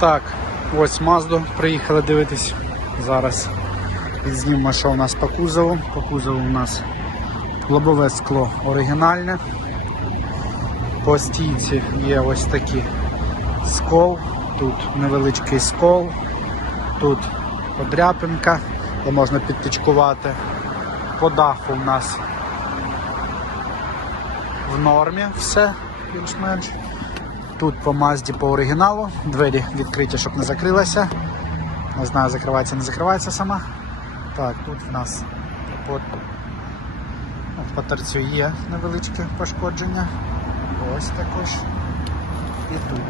Так, ось Мазду приїхали дивитись. Зараз знімемо, що у нас по кузову. По кузову у нас лобове скло оригінальне. По стійці є ось такий скол, тут невеличкий скол, тут подряпинка, де можна підтичкувати. По даху у нас в нормі все більш-менш. Тут по Мазді по оригіналу. Двері відкриті, щоб не закрилася. Не знаю, закривається, не закривається сама. Так, тут в нас по, ну, по торцю є невеличке пошкодження. Ось також. І тут.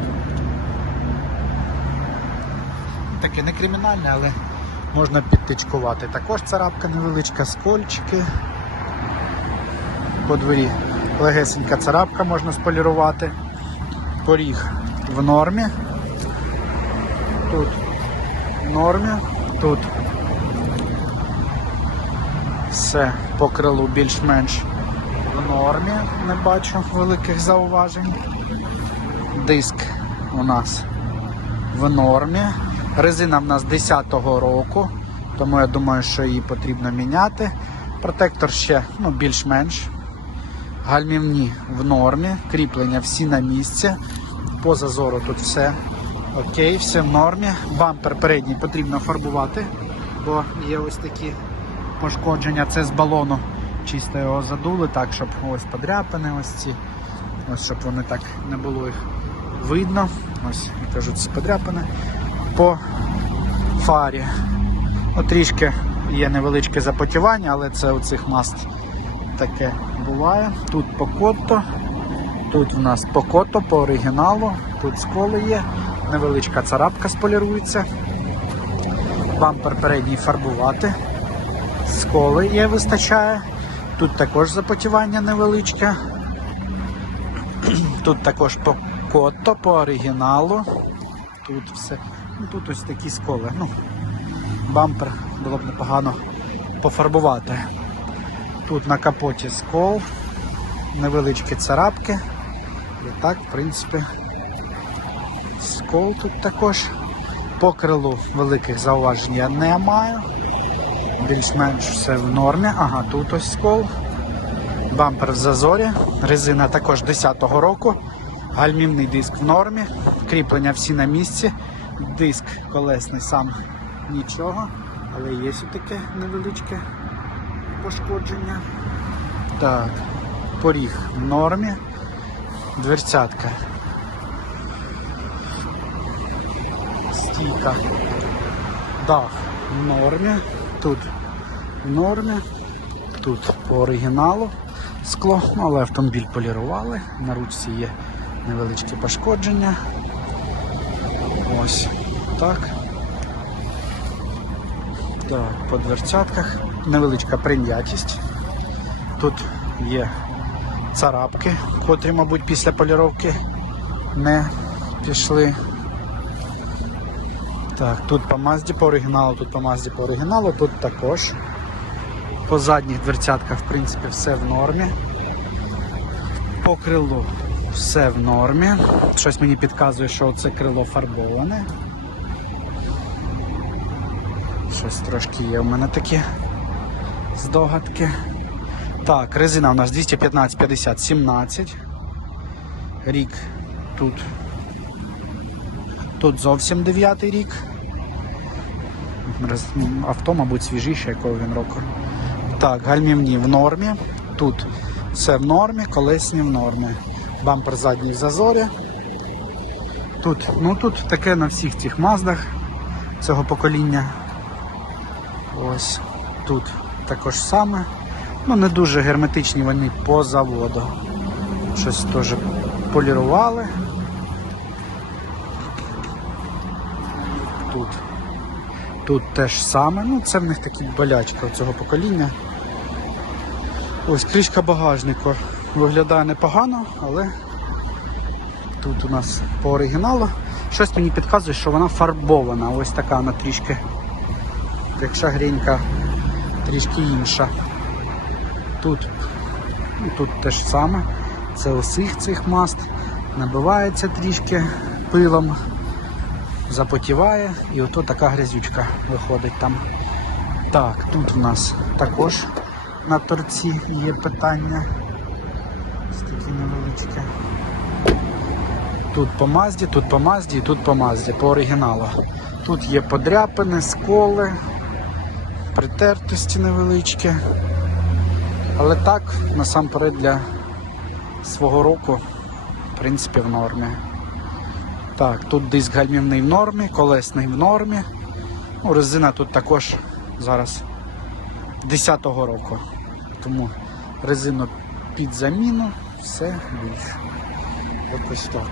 Таке не кримінальне, але можна підтичкувати. Також царапка невеличка, скольчики. По дворі легесенька царапка можна сполірувати. Поріг в нормі. Тут в нормі, тут все по крилу більш-менш в нормі, не бачу великих зауважень. Диск у нас в нормі. Резина в нас 10-го року, тому я думаю, що її потрібно міняти. Протектор ще ну, більш-менш. Гальмівні в нормі, кріплення всі на місці. По зазору тут все окей, все в нормі. Бампер передній потрібно фарбувати, бо є ось такі пошкодження. Це з балону чисто його задули, так, щоб ось подряпини, ось ці, ось щоб вони так не було їх видно. Ось, кажуть, подряпини. По фарі. Ну, трішки є невеличке запотівання, але це у цих маст таке буває. Тут по котто, тут у нас по котто, по оригіналу, тут сколи є, невеличка царапка сполірується. Бампер передній фарбувати. Сколи є, вистачає. Тут також запотівання невеличке. Тут також по котто, по оригіналу. Тут все. Ну, тут ось такі сколи. Ну, бампер було б непогано пофарбувати. Тут на капоті скол, невеличкі царапки. І так, в принципі, скол тут також. По крилу великих зауважень я не маю. Більш-менш все в нормі. Ага, тут ось скол. Бампер в зазорі. Резина також 10-го року. Гальмівний диск в нормі. Кріплення всі на місці. Диск колесний сам нічого, але є таке невеличке пошкодження. Так, поріг в нормі. Дверцятка. Стійка. Дах в нормі. Тут в нормі. Тут по оригіналу скло, ну, але автомобіль полірували. На ручці є невеличкі пошкодження. Ось так. Так, по дверцятках невеличка прийнятість. Тут є царапки, котрі, мабуть, після поліровки не пішли. Так, тут по Мазді по оригіналу, тут по Мазді по оригіналу, тут також. По задніх дверцятках, в принципі, все в нормі. По крилу все в нормі. Щось мені підказує, що це крило фарбоване. Щось трошки є у мене такі здогадки. Так, резина у нас 215 50 17. Рік тут. Тут зовсім 9 рік. Авто, мабуть, свіжіше, якого він року. Так, гальмівні в нормі. Тут все в нормі, колесні в нормі. Бампер задній в зазорі. Тут, ну тут таке на всіх цих маздах цього покоління. Ось тут також саме. Ну, не дуже герметичні вони по заводу. Щось теж полірували. Тут. Тут теж саме. Ну, це в них такі болячка цього покоління. Ось кришка багажнику виглядає непогано, але тут у нас по оригіналу. Щось мені підказує, що вона фарбована. Ось така вона трішки. Якщо грінька трішки інша. Тут, ну, тут те ж саме. Це усіх цих маст. Набивається трішки пилом. запотіває і ото така грязючка виходить там. Так, тут у нас також на торці є питання. Ось такі невеличкі. Тут по Мазді, тут по Мазді і тут по Мазді, по оригіналу. Тут є подряпини, сколи, притертості невеличкі. Але так, насамперед для свого року, в принципі, в нормі. Так, тут диск гальмівний в нормі, колесний в нормі. Ну, резина тут також зараз 10-го року. Тому резину під заміну, все більше. Якось так.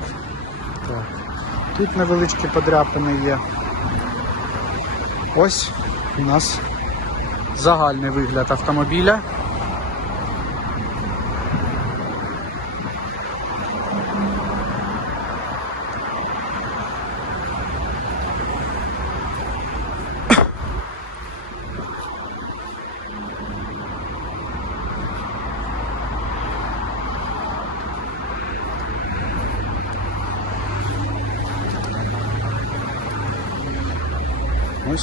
так. Тут невеличкі подряпини є. Ось у нас загальний вигляд автомобіля.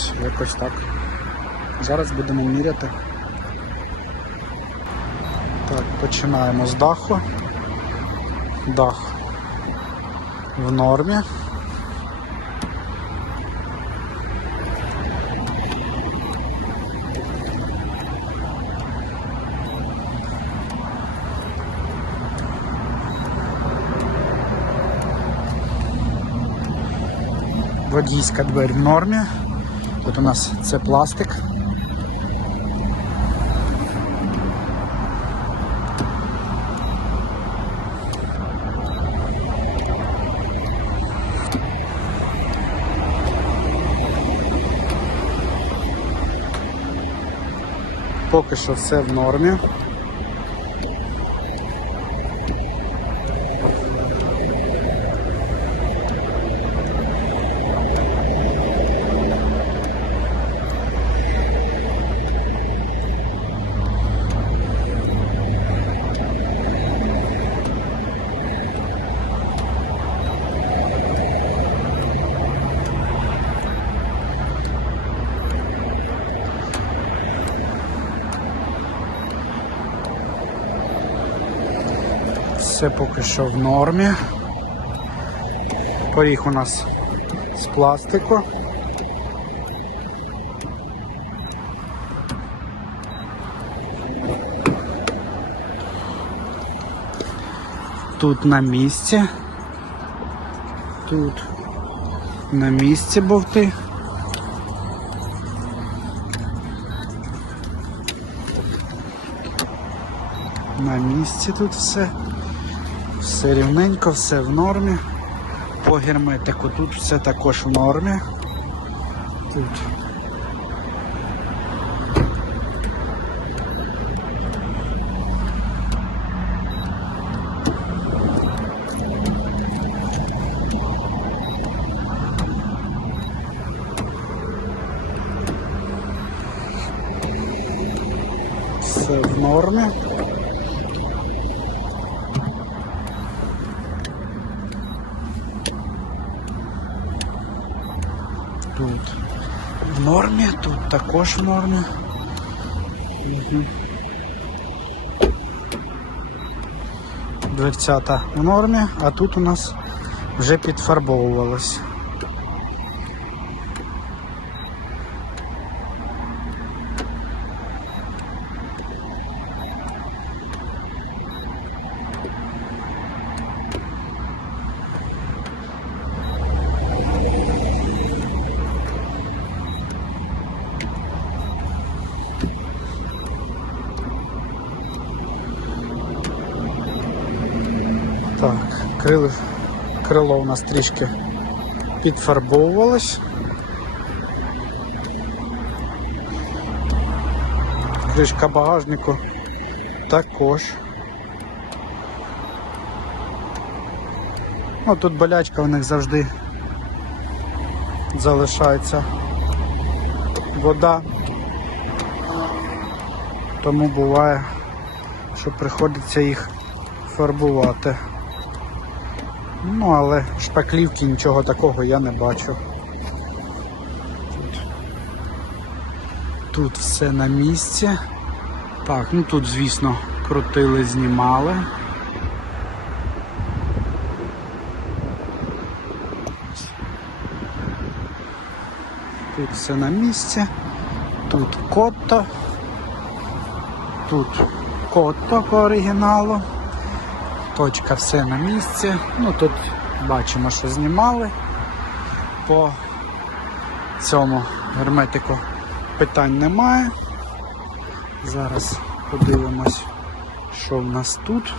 Ось якось так. Зараз будемо міряти. Так, починаємо з даху. Дах в нормі. Водійська двері в нормі. Тут у нас це пластик. Поки що все в нормі. Все поки що в нормі. Поріг у нас з пластику. Тут на місці. Тут на місці бовти. На місці тут все. Все рівненько, все в нормі. По герметику тут все також в нормі. Тут. Все в нормі. Тут в нормі, тут Угу. Дверцята в нормі, а тут у нас вже підфарбовувалось. Так, крило, крило у нас трішки підфарбовувалось. Кришка багажнику також. Ну, тут болячка у них завжди залишається вода. Тому буває, що приходиться їх фарбувати. Ну, але шпаклівки нічого такого я не бачу. Тут, тут все на місці. Так, ну тут, звісно, крутили, знімали. Тут все на місці, тут кото. тут кото по оригіналу. Точка все на місці. Ну тут бачимо, що знімали. По цьому герметику питань немає. Зараз подивимось, що в нас тут.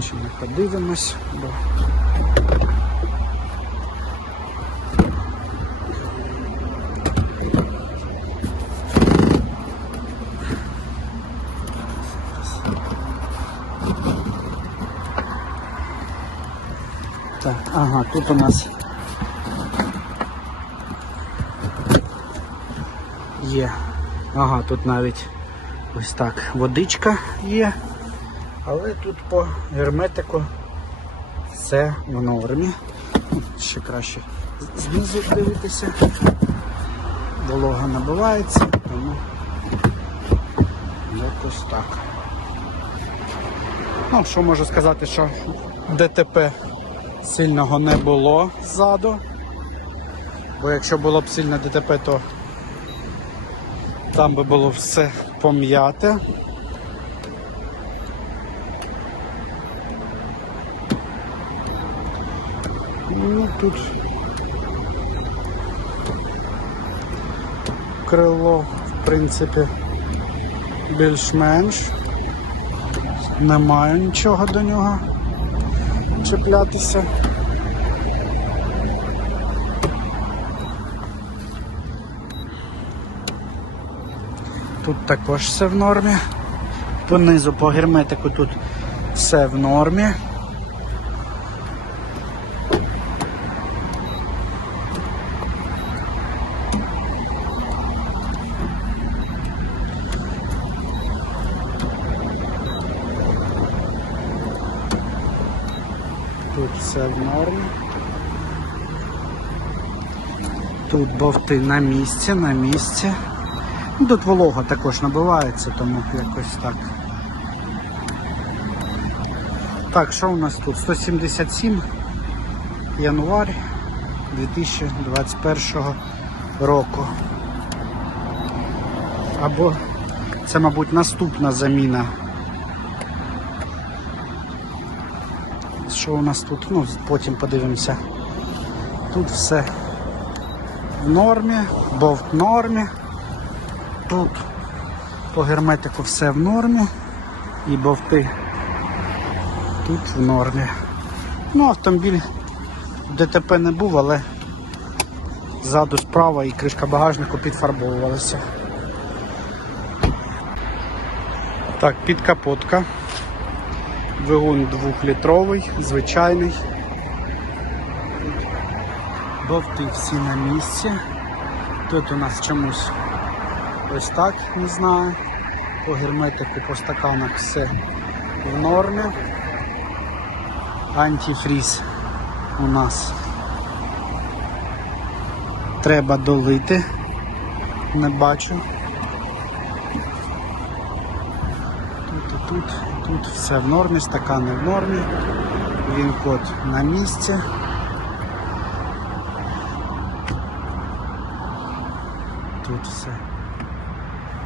Ще не подивимось, Так, ага, тут у нас є. Ага, тут навіть ось так водичка є. Але тут по герметику все в нормі. Ще краще знизу дивитися. Волога набивається, тому якось так. Ну, що можу сказати, що ДТП сильного не було ззаду. Бо якщо було б сильне ДТП, то там би було все пом'яте. Ну тут крило, в принципі, більш-менш. Немає нічого до нього чіплятися. Тут також все в нормі. Понизу по герметику тут все в нормі. Тут все в нормі. Тут бовти на місці, на місці. Тут волога також набивається, тому якось так. Так, що у нас тут? 177 январь 2021 року. Або це, мабуть, наступна заміна. Що у нас тут? Ну, потім подивимося. Тут все в нормі, бовт в нормі. Тут по герметику все в нормі і бовти тут в нормі. Ну, автомобіль ДТП не був, але ззаду справа і кришка багажнику підфарбовувалася. Так, підкапотка. Двигун двохлітровий, звичайний. Бовти всі на місці. Тут у нас чомусь ось так, не знаю. По герметику, по стаканах все в нормі. Антифріз у нас треба долити. Не бачу. Тут і тут, тут все в нормі, стакани в нормі. Він код на місці. Тут все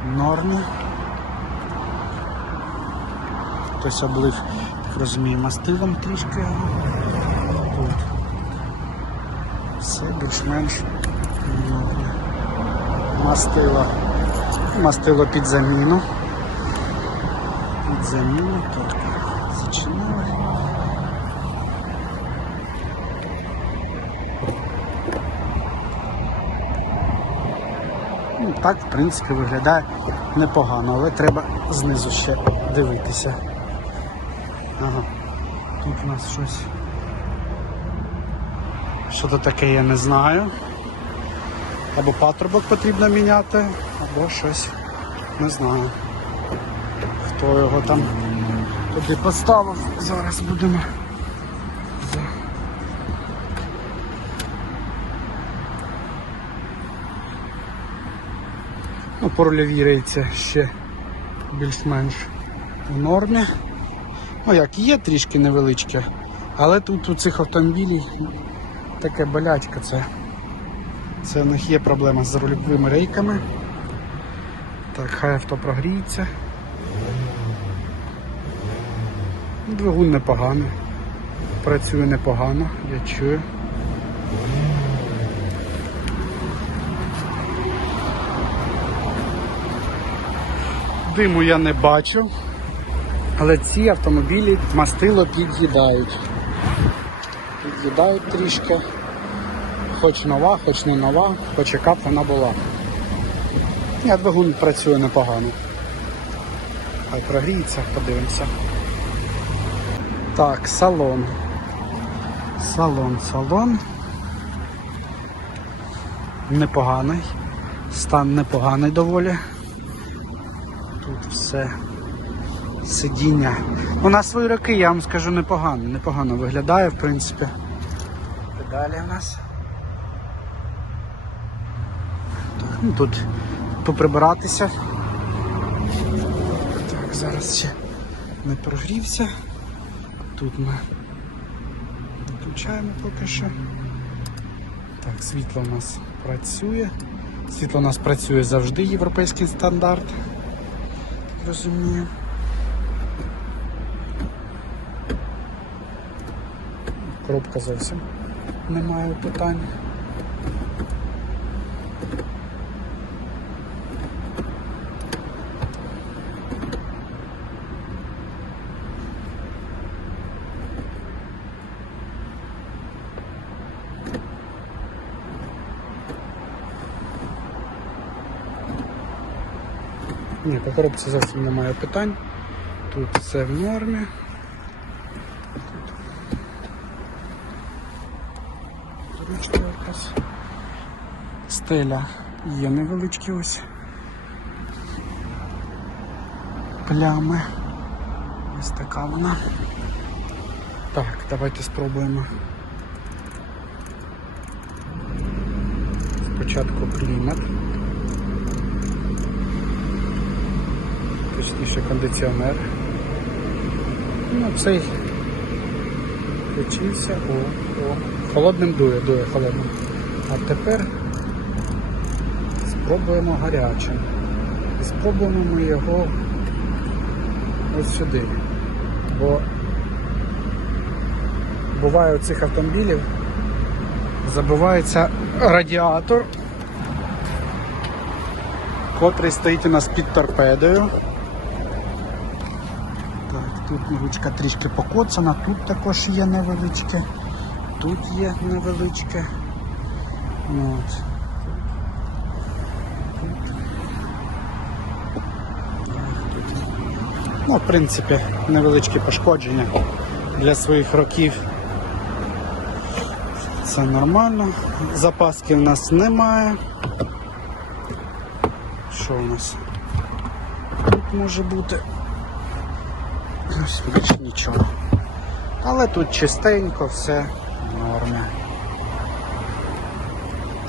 в нормі. Хтось облив, так розумію, мастилом трішки. Тут все більш-менш. Мастило. Мастило під заміну. Заміну, так. Зачинили. Ну, так, в принципі, виглядає непогано, але треба знизу ще дивитися. Ага. Тут у нас щось. Що то таке, я не знаю. Або патрубок потрібно міняти, або щось не знаю. Хто його там туди поставив, зараз будемо. Ну, по рульовій рейці ще більш-менш в нормі. Ну як, є трішки невеличке, але тут у цих автомобілів таке болячка це. Це в них є проблема з рульовими рейками. Так, хай авто прогріється. Двигун непоганий. Працює непогано, я чую. Диму я не бачу, але ці автомобілі мастило під'їдають. Під'їдають трішки. Хоч нова, хоч не нова, хоч яка б вона була. Я двигун працює непогано. Хай прогріється, подивимося. Так, салон. Салон, салон. Непоганий. Стан непоганий доволі. Тут все сидіння. Ну, на свої роки, я вам скажу, непогано. Непогано виглядає, в принципі. Педалі у нас. Так, ну, тут поприбиратися. Так, зараз ще не прогрівся. Тут ми включаємо поки що. Так, світло у нас працює. Світло у нас працює завжди, європейський стандарт. Розумію. Коробка зовсім немає питань. По коробці зовсім немає питань. Тут все в нормі. Тут. Стеля є невеличкі ось. Плями. Ось така вона. Так, давайте спробуємо. Спочатку клімат. Точніше кондиціонер. Ну, цей включився, о, о. Холодним дує, дує холодним. А тепер спробуємо гарячим. І спробуємо ми його ось сюди. Бо буває у цих автомобілів забувається радіатор, котрий стоїть у нас під торпедою. Тут ручка трішки покоцана, тут також є невеличке, тут є невеличке. От. Ну, в принципі, невеличкі пошкодження для своїх років. Це нормально. Запаски в нас немає. Що у нас? Тут може бути. Ось більше нічого. Але тут чистенько, все в.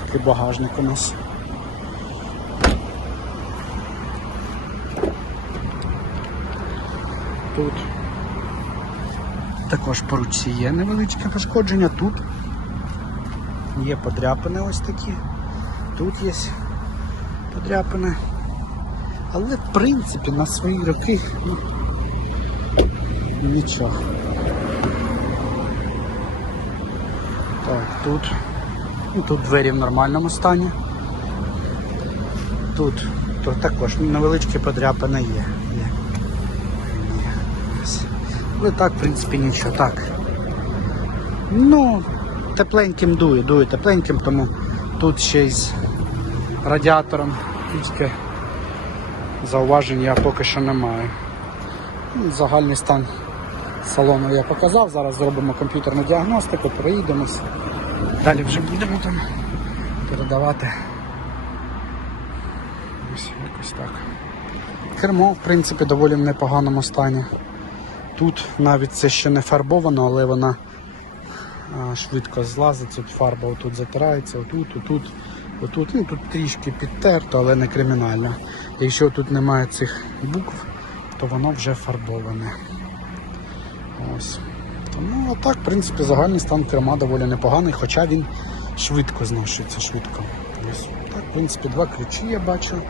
Такий багажник у нас. Тут також по ручці є невеличке пошкодження, тут є подряпини ось такі, тут є подряпини. Але в принципі на свої роки ну, Нічого. Так, тут. Ну, тут двері в нормальному стані. Тут, тут також невеличкі подряпини є. є. Але так, в принципі, нічого. Так. Ну, тепленьким дує, дує тепленьким, тому тут ще й з радіатором трішки зауважень я поки що не маю. Ну, Загальний стан салону я показав. Зараз зробимо комп'ютерну діагностику, проїдемось. Далі вже будемо там передавати. Ось якось так. Кермо, в принципі, доволі в непоганому стані. Тут навіть це ще не фарбовано, але вона швидко злазить, тут фарба отут затирається, отут, отут. Отут, ну тут трішки підтерто, але не кримінально. Якщо тут немає цих букв, то воно вже фарбоване. Ось. Тому а так, в принципі, загальний стан керма доволі непоганий, хоча він швидко зношується, швидко. Ось. Так, в принципі, два ключі я бачу.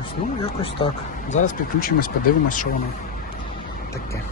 Ось, ну, якось так. Зараз підключимось, подивимось, що воно таке.